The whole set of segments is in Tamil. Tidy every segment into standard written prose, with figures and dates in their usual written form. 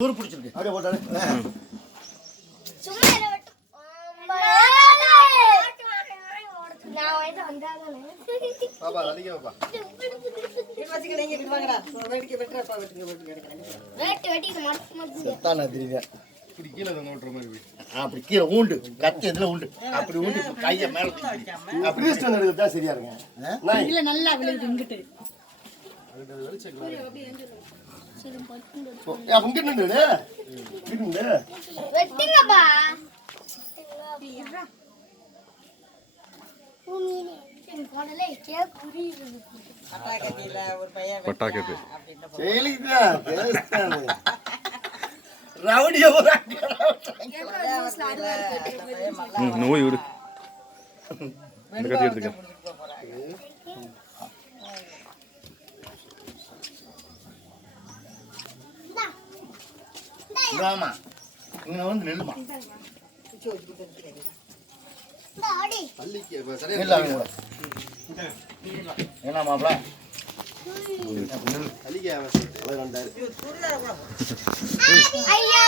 தூர பிடிச்சிருக்கு அப்படியே போட்டாரு சும்மா என்ன விட்டு நான் வந்து வந்தானே பாப்பா அடிங்க பாப்பா இவசிக்கு நீங்க இங்க வாங்கடா வெட்டிக்கு வெட்டறப்பா வெட்டி வெட்டி மடக்கு செத்தான தெரியுங்க இப்படி கீழ வந்து ஓட்ற மாதிரி அப்படி கீழ ஊண்டு கத்தி இதுல ஊண்டு அப்படி ஊண்டு கைய மேல அப்படி ட்விஸ்ட் எடுத்தா சரியா இருக்குங்க இல்ல நல்லா விழுது இங்கிட்டு அது வெளிச்சம் யா உங்க நின்னுடு நின்னுடு வெட்டிங்கப்பா பூமினே என் கோடலே கேக் புரியுது பட்டாக்கத்தில ஒரு பையன் பட்டாக்கத்து சேலிதா தேஸ்தானே ரவுடியா போறாங்க நோய் விடு இந்த கத்தி எடுத்துக்க ஆமா இங்க வந்து நில்லுமா ஆடி பள்ளிக்கு சரியா இல்ல என்ன மாப்ள பள்ளிக்கு அவர் வந்தாரு ஐயா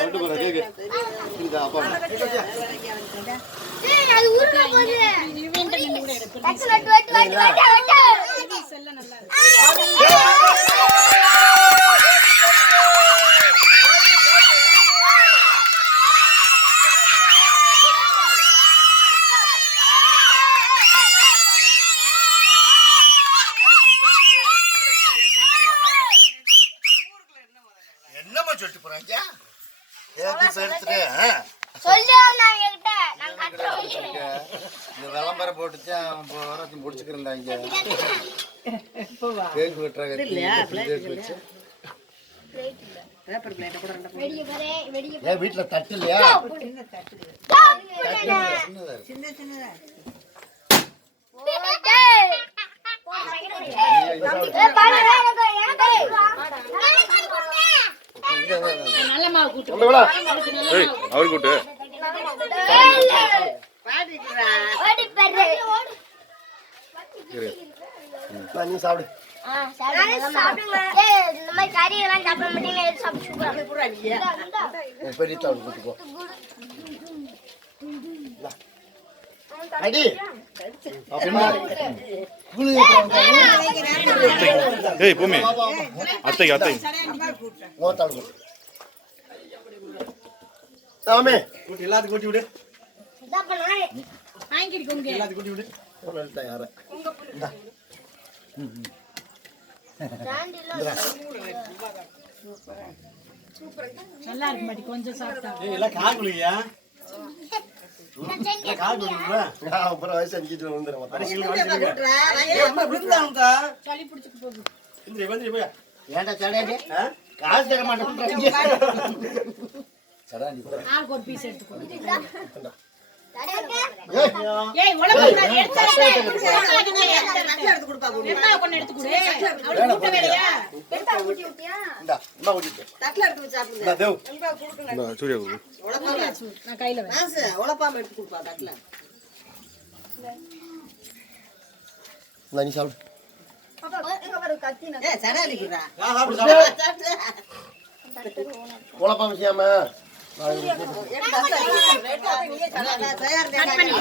விட்டு போற கேக்கு இதுதா அப்பா ஏய் அது ஊர்ல போகுது இவன்ட்ட நின்னு கூட எடுத்து வெட்டு செல்ல நல்லா என்னமா சொல்லிட்டு போறாங்க ஏத்தி சேர்த்துட்டு சொல்லு நான் என்கிட்ட நான் கட்டறேன் இந்த விளம்பரம் போட்டுச்சு அவன் முடிச்சுக்கிறாங்க கேக் வெட்டுறாங்க இல்லையா பிளேட் வச்சு பிளேட் இல்ல பேப்பர் பிளேட் கூட ரெண்டு வெடிய பாரு வெடிய ஏன் வீட்ல தட்டு இல்லையா சின்ன தட்டு சின்ன சின்னதா நல்ல மாவு கூட்டு ஏய் அவர் கூட்டு பாடிக்குறா நீ சாப்பிடு இந்த மாதிரி கறியெல்லாம் சாப்பிட மாட்டீங்க சாப்பிட்டு பூரா நீ பெரிய தாள் கூட்டிக்கோ அடி ஏய் பூமி அத்தைக்கு அத்தை ஓத்தாள் கூட்டு சாமி கூட்டி எல்லாத்துக்கும் கூட்டி விடு வாங்கிடுங்க எல்லாத்துக்கும் கூட்டி விடு தயார நல்லா இருக்கு மாட்டி கொஞ்சம் சாப்பிட்டா எல்லாம் காக்குலியா அப்புறம் வயசு அஞ்சிட்டு வந்துடும் சளி பிடிச்சிட்டு போகுது ஏன்டா சடாண்டி காசு தர மாட்டேன் சடாண்டி ஆளுக்கு ஒரு பீஸ் எடுத்துக்கோ ஏய் உலகம் எடுத்து கொடுப்பா கொண்டு எடுத்து கொடு அவளுக்கு கூட்ட வேலையா இந்தா இந்தா ஊட்டிட்டு தட்டல எடுத்து சாப்பிடுங்க இந்தா தேவ் இந்த சூர்யா நான் கையில உலப்பாம எடுத்து கொடுப்பா தட்டல இந்தா நீ சாப்பிடு ஏய் சடாலி குறா சாப்பிடு குழப்பம் விஷயமா தயார்